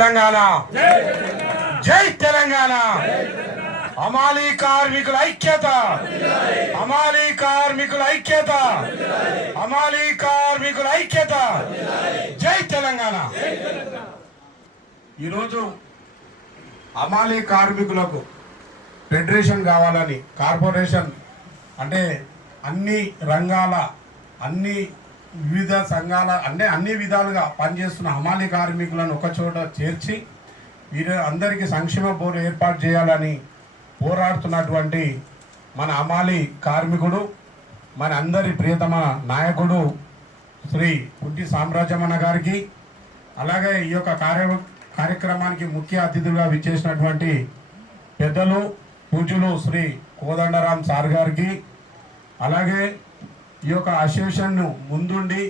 తెలంగాణ, జై తెలంగాణ. హమాలీ కార్మికుల ఐక్యత, హమాలీ కార్మికుల ఐక్యత, హమాలీ కార్మికుల ఐక్యత, జై తెలంగాణ. ఈరోజు హమాలీ కార్మికులకు ఫెడరేషన్ కావాలని, కార్పొరేషన్ అంటే అన్ని రంగాల అన్ని వివిధ సంఘాల అంటే అన్ని విధాలుగా పనిచేస్తున్న హమాలీ కార్మికులను ఒకచోట చేర్చి వీరు అందరికీ సంక్షేమ బోర్డు ఏర్పాటు చేయాలని పోరాడుతున్నటువంటి మన హమాలీ కార్మికుడు, మన అందరి ప్రియతమ నాయకుడు శ్రీ కుంటి సామ్రాజ్యమన్న గారికి, అలాగే ఈ యొక్క కార్యక్రమానికి ముఖ్య అతిథులుగా విచ్చేసినటువంటి పెద్దలు పూజ్యులు శ్రీ కోదండరాం సార్ గారికి, అలాగే ఈ యొక్క అసోసియేషన్ను ముందుండి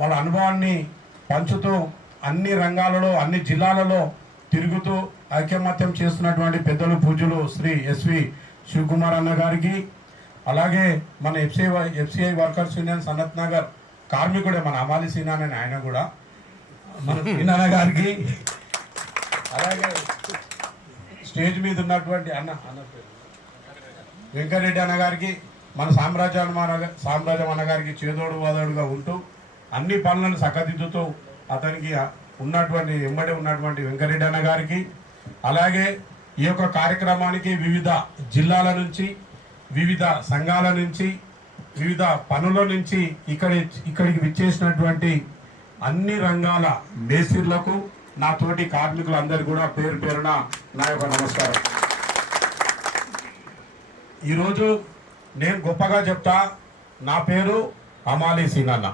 వాళ్ళ అనుభవాన్ని పంచుతూ అన్ని రంగాలలో అన్ని జిల్లాలలో తిరుగుతూ ఐకమత్యం చేస్తున్నటువంటి పెద్దలు పూజ్యులు శ్రీ ఎస్వి శివకుమార్ అన్న గారికి, అలాగే మన FCI workers union Sanath Nagar కార్మికుడే, మన హమాలీ సీనాన్ అని ఆయన కూడా మన సీనాన్న గారికి, అలాగే స్టేజ్ మీద ఉన్నటువంటి అన్న వెంకరెడ్డి అన్న గారికి, మన సామ్రాజ్యం అన్న గారికి చేదోడు వాదోడుగా ఉంటూ అన్ని పనులను చక్కదిద్దుతూ అతనికి ఉన్నటువంటి వెంబడి ఉన్నటువంటి వెంకరెడ్డి అన్న గారికి, అలాగే ఈ యొక్క కార్యక్రమానికి వివిధ జిల్లాల నుంచి, వివిధ సంఘాల నుంచి, వివిధ పనుల నుంచి ఇక్కడికి విచ్చేసినటువంటి అన్ని రంగాల మేస్త్రీలకు, నా తోటి కార్మికులందరూ కూడా పేరు పేరున నా యొక్క నమస్కారం. ఈరోజు నేను గొప్పగా చెప్తా, నా పేరు హమాలీ సీనన్న.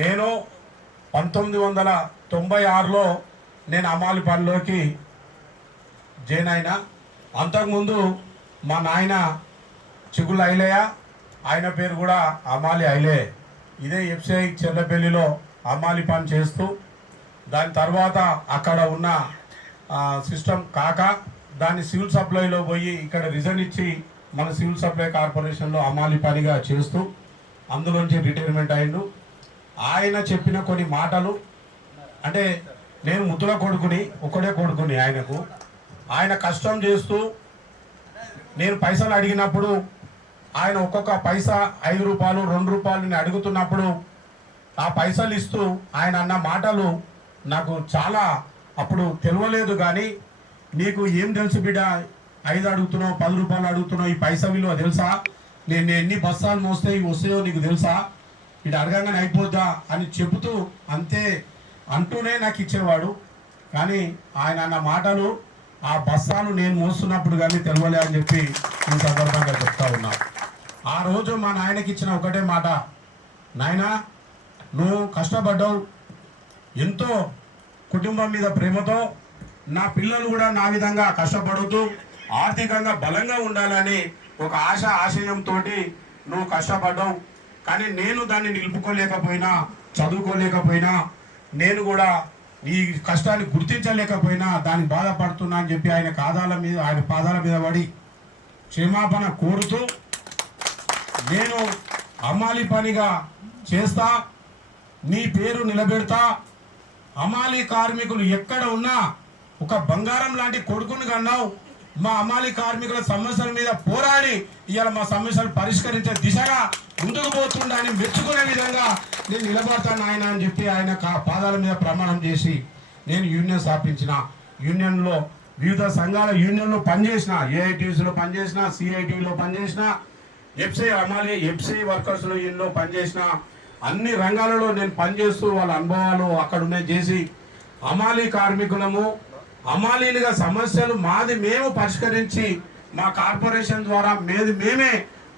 నేను 1996లో నేను హమాలీ పనిలోకి జాయిన్ అయినా. అంతకుముందు మా నాయన చిగుళ్ళ ఐలయ్య, ఆయన పేరు కూడా హమాలీ ఐలే, ఇదే ఎఫ్సిఐ చెర్లపల్లిలో హమాలీ పని చేస్తూ, దాని తర్వాత అక్కడ ఉన్న సిస్టమ్ కాక దాన్ని సివిల్ సప్లైలో పోయి ఇక్కడ రిజైన్ ఇచ్చి మన సివిల్ సప్లై కార్పొరేషన్లో హమాలీ పనిగా చేస్తూ అందులోంచి రిటైర్మెంట్ అయిండు. ఆయన చెప్పిన కొన్ని మాటలు అంటే, నేను ముద్దుల కొడుకుని, ఒకడే కొడుకుని ఆయనకు. ఆయన కష్టం చేస్తూ నేను పైసలు అడిగినప్పుడు ఆయన ఒక్కొక్క పైసా 5 రూపాయలు 2 రూపాయలని అడుగుతున్నప్పుడు ఆ పైసలు ఇస్తూ ఆయన అన్న మాటలు నాకు చాలా అప్పుడు తెలియలేదు. కానీ నీకు ఏం తెలుసు బిడ్డ, 5 అడుగుతున్నావు, 10 రూపాయలు అడుగుతున్నావు, ఈ పైసా విలువ తెలుసా, నేను ఎన్ని బస్సాలు మోస్తే ఇవి వస్తాయో నీకు తెలుసా, ఇటు అడగంగానే అయిపోద్దా అని చెబుతూ అంతే అంటూనే నాకు ఇచ్చేవాడు. కానీ ఆయన అన్న మాటలు ఆ బస్సాలు నేను మోస్తున్నప్పుడు కానీ తెలియలే అని చెప్పి ఈ సందర్భంగా చెప్తా ఉన్నా. ఆ రోజు మా నాయనకి ఇచ్చిన ఒకటే మాట, నాయనా నువ్వు కష్టపడ్డావు, ఎంతో కుటుంబం మీద ప్రేమతో, నా పిల్లలు కూడా నా విధంగా కష్టపడుతూ ఆర్థికంగా బలంగా ఉండాలని ఒక ఆశయంతో నువ్వు కష్టపడ్డావు. కానీ నేను దాన్ని నిలుపుకోలేకపోయినా, చదువుకోలేకపోయినా, నేను కూడా ఈ కష్టాన్ని గుర్తించలేకపోయినా దాన్ని బాధపడుతున్నా అని చెప్పి ఆయన పాదాల మీద పడి క్షమాపణ కోరుతూ, నేను హమాలీ పనిగా చేస్తా, నీ పేరు నిలబెడతా, హమాలీ కార్మికులు ఎక్కడ ఉన్నా ఒక బంగారం లాంటి కొడుకుని కన్నావు, మా హమాలీ కార్మికుల సమస్యల మీద పోరాడి ఇవాళ మా సమస్యలు పరిష్కరించే దిశగా ముందుకు పోతుండని మెచ్చుకునే విధంగా నేను నిలబడతాను ఆయన అని చెప్పి ఆయన పాదాల మీద ప్రమాణం చేసి నేను యూనియన్ స్థాపించిన. యూనియన్లో వివిధ సంఘాల యూనియన్లో పనిచేసిన, ఏఐటీసీలో పనిచేసిన, సిఐటీలో పనిచేసిన, ఎఫ్సిఐ వర్కర్స్ యూనియన్లో పనిచేసిన, అన్ని రంగాలలో నేను పనిచేస్తూ వాళ్ళ అనుభవాలు అక్కడ ఉన్నాయి చేసి హమాలీ కార్మికులము హమాలీలుగా సమస్యలు మేము పరిష్కరించి మా కార్పొరేషన్ ద్వారా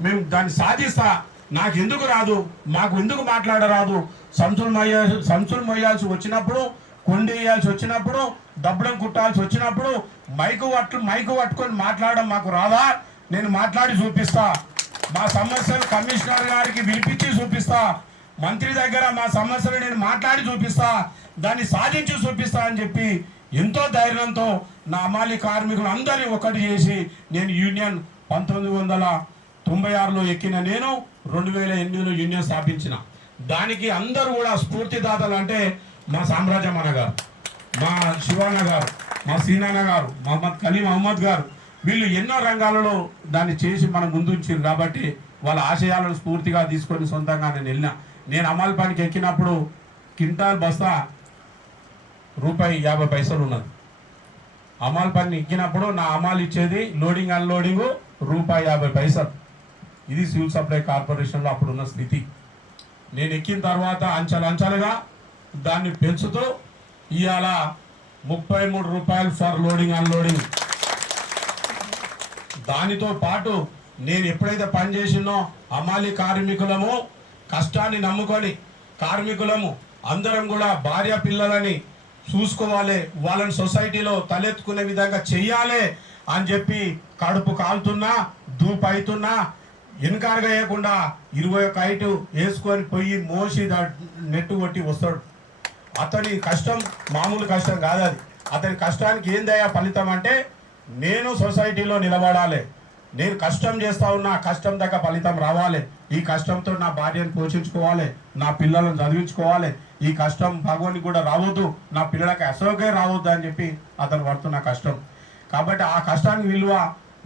మేము దాన్ని సాధిస్తా. నాకు ఎందుకు రాదు, మాకు ఎందుకు మాట్లాడరాదు, సంచులు మొయ్యాల్సి వచ్చినప్పుడు, కొండి వేయాల్సి వచ్చినప్పుడు, దబ్బడం కుట్టాల్సి వచ్చినప్పుడు మైకు పట్టుకొని మాట్లాడడం మాకు రాదా? నేను మాట్లాడి చూపిస్తా. మా సమస్యలు కమిషనర్ గారికి వినిపించి చూపిస్తా. మంత్రి దగ్గర మా సమస్యలు నేను మాట్లాడి చూపిస్తా, దాన్ని సాధించి చూపిస్తా అని చెప్పి ఎంతో ధైర్యంతో నా హమాలీ కార్మికులు అందరినీ ఒకటి చేసి నేను యూనియన్ 1996లో ఎక్కిన నేను 2008లో యూనియన్ స్థాపించిన. దానికి అందరూ కూడా స్ఫూర్తిదాతలు అంటే మా సామ్రాజ్యం అన్న గారు, మా శివన్న గారు, మా సీనన్న గారు, మహమ్మద్ కలీం అహ్మద్ గారు, వీళ్ళు ఎన్నో రంగాలలో దాన్ని చేసి మనం ముందుంచారు. కాబట్టి వాళ్ళ ఆశయాలను స్ఫూర్తిగా తీసుకొని సొంతంగా నేను అమలు పనికి ఎక్కినప్పుడు క్వింటాల్ బస్తా ₹50 ఉన్నది. అమలు పని ఎక్కినప్పుడు నా అమలు ఇచ్చేది లోడింగ్ అన్లోడింగ్ ₹50. ఇది సివిల్ సప్లై కార్పొరేషన్లో అప్పుడున్న స్థితి. నేను ఎక్కిన తర్వాత అంచెలంచెలుగా దాన్ని పెంచుతూ ఇవాళ ₹33 ఫర్ లోడింగ్ అన్లోడింగ్. దానితో పాటు నేను ఎప్పుడైతే పని చేసినో అమాలి కార్మికులము కష్టాన్ని నమ్ముకొని కార్మికులము అందరం కూడా భార్య పిల్లలని చూసుకోవాలి, వాళ్ళని సొసైటీలో తలెత్తుకునే విధంగా చెయ్యాలి అని చెప్పి కడుపు కాలుతున్నా దూపైతున్నా వెనకారుగా వేయకుండా 21 హైటు వేసుకొని పోయి మోసి నెట్టు కొట్టి వస్తాడు. అతని కష్టం మామూలు కష్టం కాదు. అది అతని కష్టానికి ఏందయ్యా ఫలితం అంటే నేను సొసైటీలో నిలబడాలి, నేను కష్టం చేస్తా ఉన్నా కష్టం దగ్గర ఫలితం రావాలి, ఈ కష్టంతో నా భార్యను పోషించుకోవాలి, నా పిల్లలను చదివించుకోవాలి, ఈ కష్టం భగవానికి కూడా రావద్దు, నా పిల్లలకి అసౌకర్యం రావద్దు అని చెప్పి అతను పడుతున్న కష్టం. కాబట్టి ఆ కష్టానికి విలువ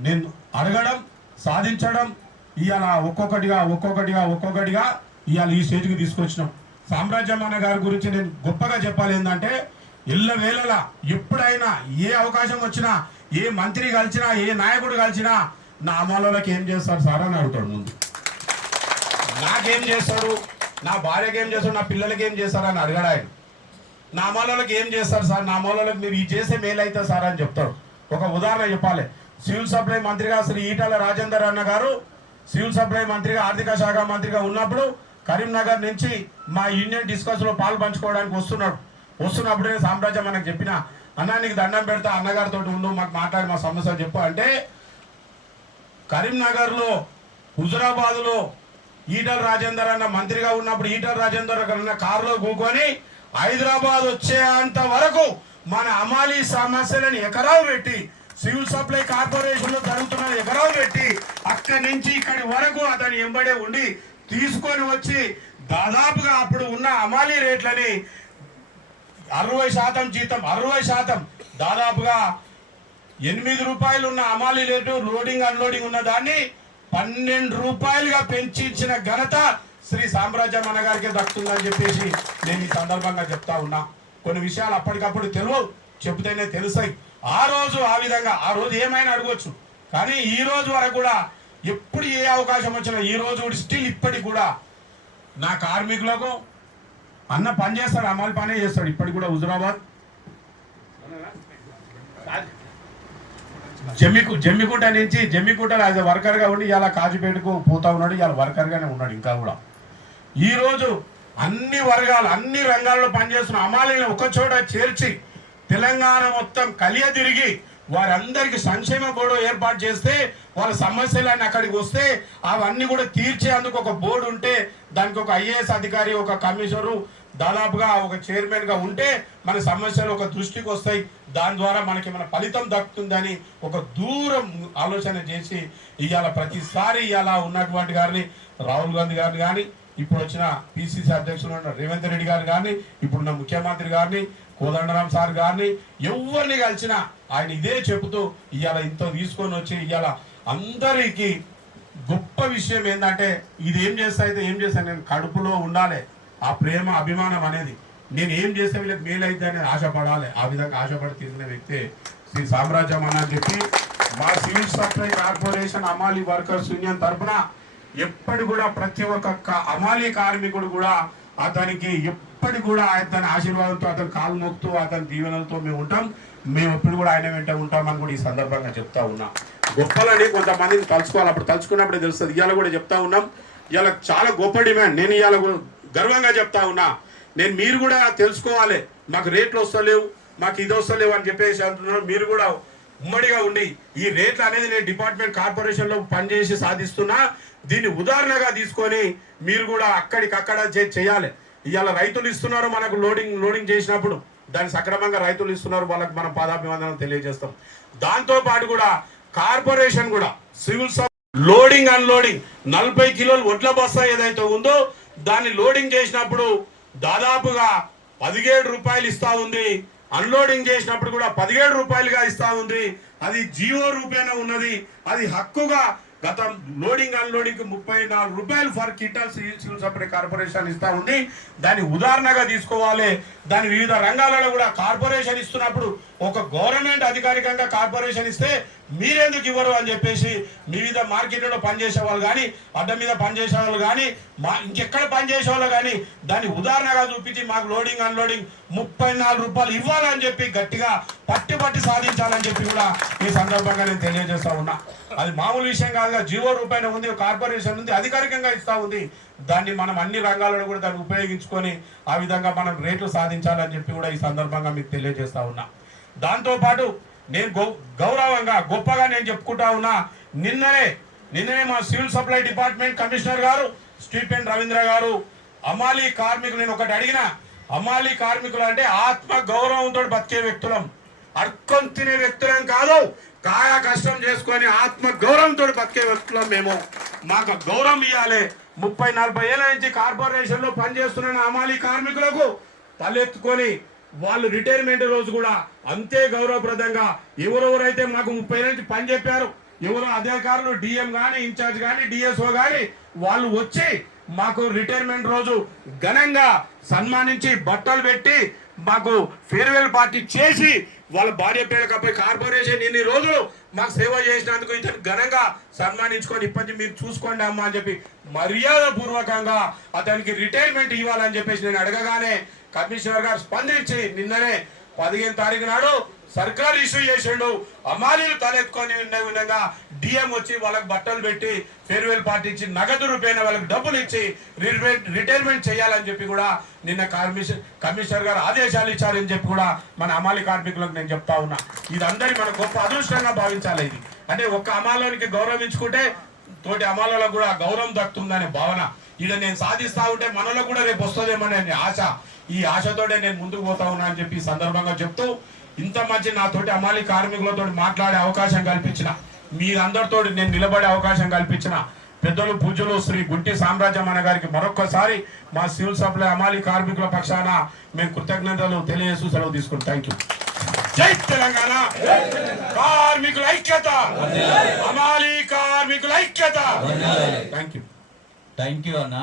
నేను అడగడం సాధించడం ఇవాళ ఒక్కొక్కటిగా ఇవాళ ఈ స్టేజ్కి తీసుకొచ్చినాం. సామ్రాజ్యం అన్న గారి గురించి నేను గొప్పగా చెప్పాలి ఏంటంటే ఎల్లవేళలా ఎప్పుడైనా ఏ అవకాశం వచ్చినా ఏ మంత్రి కలిసినా ఏ నాయకుడు కలిసినా నా అమలులకు ఏం చేస్తాడు సార్ అని అడుగుతాడు. ముందు నాకేం చేస్తాడు, నా భార్యకి ఏం చేస్తాడు, నా పిల్లలకి ఏం చేస్తారు అని అడగడు ఆయన. నా అమలులకు ఏం చేస్తారు సార్, నా అమలులకు మీరు ఈ చేసే మేలు అవుతుంది సార్ అని చెప్తాడు. ఒక ఉదాహరణ చెప్పాలి. సివిల్ సప్లై మంత్రిగా శ్రీ ఈటల రాజేందర్ అన్న గారు సివిల్ సప్లై మంత్రిగా ఆర్థిక శాఖ మంత్రిగా ఉన్నప్పుడు కరీంనగర్ నుంచి మా యూనియన్ డిస్కస్లో పాలు పంచుకోవడానికి వస్తున్నప్పుడే సామ్రాజ్యం మనకు చెప్పిన అన్నా నీకు దండం పెడతా అన్నగారితో ఉండు మాకు మాట్లాడి మా సమస్య చెప్పు అంటే కరీంనగర్లో హుజురాబాద్లో ఈటల రాజేందర్ అన్న మంత్రిగా ఉన్నప్పుడు ఈటల రాజేందర్ అన్న కారులో కూకొని హైదరాబాద్ వచ్చేంత వరకు మన అమాలి సమస్యలను ఎకరావు పెట్టి సివిల్ సప్లై కార్పొరేషన్ లో జరుగుతున్న ఎకరావు పెట్టి అక్కడి నుంచి ఇక్కడి వరకు అతను ఎంబడే ఉండి తీసుకొని వచ్చి దాదాపుగా అప్పుడు ఉన్న అమాలి రేట్లని 60% జీతం 60% దాదాపుగా ₹8 ఉన్న అమాలి రేటు లోడింగ్ అన్లోడింగ్ ఉన్న దాన్ని ₹12గా పెంచి ఇచ్చిన ఘనత శ్రీ సామ్రాజ్యం అన్న గారికి దక్కుతుందని చెప్పేసి నేను ఈ సందర్భంగా చెప్తా ఉన్నా. కొన్ని విషయాలు అప్పటికప్పుడు తెలియవు, చెబితేనే తెలుస్తాయి. ఆ రోజు ఆ విధంగా ఆ రోజు ఏమైనా అడగవచ్చు, కానీ ఈ రోజు వరకు కూడా ఎప్పుడు ఏ అవకాశం వచ్చినా ఈ రోజు స్టిల్ ఇప్పటికి కూడా నా కార్మికులకు అన్న పని చేస్తాడు, అమలు పనే చేస్తాడు. ఇప్పటికి కూడా హుజురాబాద్ జమ్మికుంట నుంచి జమ్మికుంట యాజ్ ఎ వర్కర్గా ఉండి ఇలా కాజీపేటకు పోతా ఉన్నాడు. ఇలా వర్కర్గానే ఉన్నాడు. ఇంకా కూడా ఈరోజు అన్ని వర్గాలు అన్ని రంగాల్లో పనిచేస్తున్న అమాలీని ఒక చోట చేర్చి తెలంగాణ మొత్తం కలియ తిరిగి వారందరికీ సంక్షేమ బోర్డు ఏర్పాటు చేస్తే వాళ్ళ సమస్యలన్నీ అక్కడికి వస్తే అవన్నీ కూడా తీర్చేందుకు ఒక బోర్డు ఉంటే దానికి ఒక ఐఏఎస్ అధికారి ఒక కమిషనరు దాదాపుగా ఒక చైర్మన్గా ఉంటే మన సమస్యలు ఒక దృష్టికి వస్తాయి, దాని ద్వారా మనకి మన ఫలితం దక్కుతుందని ఒక దూరం ఆలోచన చేసి ఇవాళ ప్రతిసారి ఇవాళ ఉన్నటువంటి గారిని రాహుల్ గాంధీ గారిని కానీ ఇప్పుడు వచ్చిన పిసిసి అధ్యక్షులు ఉన్న రేవంత్ రెడ్డి గారు కానీ ఇప్పుడున్న ముఖ్యమంత్రి గారిని కోదండరాం సార్ గారిని ఎవరిని కలిసినా ఆయన ఇదే చెబుతూ ఇవాళ ఇంత తీసుకొని వచ్చి ఇవాళ అందరికీ గొప్ప విషయం ఏంటంటే ఇది ఏం చేస్తా అయితే ఏం చేస్తాను నేను కడుపులో ఉండాలి ఆ ప్రేమ అభిమానం అనేది, నేను ఏం చేస్తే వీళ్ళకి మేలు అయితే అనేది ఆశపడాలి. ఆ విధంగా ఆశపడి తిరిగిన వ్యక్తే శ్రీ సామ్రాజ్యం అని చెప్పి మా సివిల్ సప్లై కార్పొరేషన్ అమాలి వర్కర్స్ యూనియన్ తరఫున ఎప్పటి కూడా ప్రతి ఒక్క అమాలి కార్మికుడు కూడా అతనికి ఎప్పటి కూడా అతని ఆశీర్వాదంతో అతని కాలు మోపుతూ అతని దీవెనలతో మేము ఉంటాం. మేము ఎప్పుడు కూడా ఆయన వెంట ఉంటామని కూడా ఈ సందర్భంగా చెప్తా ఉన్నాం. గొప్పలని కొంతమందిని తలుచుకోవాలి, అప్పుడు తలుచుకున్నప్పుడే తెలుస్తుంది. ఇవాళ కూడా చెప్తా ఉన్నాం. ఇవాళ చాలా గొప్ప డిమాండ్. నేను ఇవాళ గర్వంగా చెప్తా ఉన్నా, నేను మీరు కూడా తెలుసుకోవాలి, మాకు రేట్లు వస్తలేవు మాకు ఇది వస్తలేవు అని చెప్పేసి అంటున్నారు. మీరు కూడా ఉమ్మడిగా ఉండి ఈ రేట్లు అనేది నేను డిపార్ట్మెంట్ కార్పొరేషన్లో పనిచేసి సాధిస్తున్నా, దీన్ని ఉదాహరణగా తీసుకొని మీరు కూడా అక్కడికక్కడ చేయాలి. ఇవాళ రైతులు ఇస్తున్నారు మనకు లోడింగ్ చేసినప్పుడు దాన్ని సక్రమంగా రైతులు ఇస్తున్నారు, వాళ్ళకి మనం పాదాభివందనం తెలియజేస్తాం. దాంతో పాటు కూడా కార్పొరేషన్ కూడా సివిల్ లోడింగ్ అన్లోడింగ్ 40 కిలోలు వడ్ల బస్తా ఏదైతే ఉందో దాన్ని లోడింగ్ చేసినప్పుడు దాదాపుగా రూపాయలు ఇస్తా ఉంది. అన్లోడింగ్ చేసినప్పుడు కూడా 17 రూపాయలుగా ఇస్తా ఉంది. అది జీవో రూపేణా ఉన్నది. అది హక్కుగా గత లోడింగ్ అన్లోడింగ్ 34 రూపాయలు for quintal civil supply corporation ఇస్తా ఉంది. దాన్ని ఉదాహరణగా తీసుకోవాలి. దాని వివిధ రంగాలలో కూడా కార్పొరేషన్ ఇస్తున్నప్పుడు ఒక గవర్నమెంట్ అధికారికంగా కార్పొరేషన్ ఇస్తే మీరెందుకు ఇవ్వరు అని చెప్పేసి వివిధ మార్కెట్లో పనిచేసే వాళ్ళు కానీ, అడ్డ మీద పనిచేసే వాళ్ళు కానీ, ఇంకెక్కడ పనిచేసే వాళ్ళు కానీ దాన్ని ఉదాహరణగా చూపించి మాకు లోడింగ్ అన్లోడింగ్ 34 రూపాయలు ఇవ్వాలని చెప్పి గట్టిగా పట్టి సాధించాలని చెప్పి కూడా ఈ సందర్భంగా నేను తెలియజేస్తా ఉన్నా. అది మామూలు విషయం కాదుగా. జీవో రూపాయన ఉంది, కార్పొరేషన్ ఉంది, అధికారికంగా ఇస్తా ఉంది. దాన్ని మనం అన్ని రంగాలను కూడా దాన్ని ఉపయోగించుకొని ఆ విధంగా మనం రేట్లు సాధించాలని చెప్పి కూడా ఈ సందర్భంగా మీకు తెలియజేస్తా ఉన్నా. దాంతోపాటు నేను గౌరవంగా గొప్పగా నేను చెప్పుకుంటా ఉన్నా. నిన్ననే మా సివిల్ సప్లై డిపార్ట్మెంట్ కమిషనర్ గారు స్టీఫెన్ రవీంద్ర గారు అమాలీ కార్మికులు, నేను ఒకటి అడిగిన, అమాలీ కార్మికులు అంటే ఆత్మ గౌరవంతో బతికే వ్యక్తులం, అర్కం తినే వ్యక్తులం కాదు, కాయ కష్టం చేసుకొని ఆత్మ గౌరవంతో బతికే వ్యక్తులం మేము. మాకు గౌరవం ఇవ్వాలి. 30-40 ఏళ్ళ నుంచి కార్పొరేషన్ లో పనిచేస్తున్న అమాలీ కార్మికులకు తలెత్తుకొని వాళ్ళు రిటైర్మెంట్ రోజు కూడా అంతే గౌరవప్రదంగా ఎవరెవరైతే మాకు 30 ఏళ్ళ నుంచి పని చెప్పారు, ఎవరు అధికారులు డిఎం కానీ, ఇన్ఛార్జ్ కానీ, డిఎస్ఓ కానీ వాళ్ళు వచ్చి మాకు రిటైర్మెంట్ రోజు ఘనంగా సన్మానించి బట్టలు పెట్టి మాకు ఫేర్వెల్ పార్టీ చేసి వాళ్ళ భార్య పేరుకపోయి కార్పొరేషన్ ఇన్ని రోజులు మాకు సేవ చేసినందుకు ఇతను ఘనంగా సన్మానించుకొని ఇప్పటి మీరు చూసుకోండి అమ్మా అని చెప్పి మర్యాద పూర్వకంగా అతనికి రిటైర్మెంట్ ఇవ్వాలని చెప్పేసి నేను అడగగానే కమిషనర్ గారు స్పందించి నిన్ననే 15 తారీఖు నాడు సర్కార్ ఇష్యూ చేసిండు. అమాలీలు తలెత్తుకొని ఉన్న విధంగా డిఎం వచ్చి వాళ్ళకి బట్టలు పెట్టి ఫేర్వెల్ పార్టీ ఇచ్చి నగదు రూపేణ వాళ్ళకి డబ్బులు ఇచ్చి రిటైర్మెంట్ చేయాలని చెప్పి కూడా నిన్న కమిషనర్ గారు ఆదేశాలు ఇచ్చారని చెప్పి కూడా మన అమాలీ కార్మికులకు నేను చెప్తా ఉన్నా. ఇది అందరి మన గొప్ప అదృష్టంగా భావించాలి. ఇది అంటే ఒక్క అమాలోనికి గౌరవించుకుంటే తోటి అమాలకు కూడా గౌరవం దక్కుతుందనే భావన ఇది నేను సాధిస్తా ఉంటే మనలో కూడా రేపు వస్తుందేమో అనే ఆశ, ఈ ఆశతోటే నేను ముందుకు పోతా ఉన్నా అని చెప్పి సందర్భంగా చెప్తూ, ఇంత మంచి నాతోటి అమాలీ కార్మికులతో మాట్లాడే అవకాశం కల్పించిన, మీరందరితో నేను నిలబడే అవకాశం కల్పించిన పెద్దలు పూజలు శ్రీ గుంటి సామ్రాజ్యం అన్న గారికి మరొక్కసారి మా సివిల్ సప్లై అమాలీ కార్మికుల పక్షాన మేము కృతజ్ఞతలు తెలియజేస్తూ సెలవు తీసుకుంటాం. Thank you. జై తెలంగాణ. కార్మికుల ఐక్యత, అమాలీ కార్మికుల ఐక్యత. Thank you. థ్యాంక్ యూ అన్న.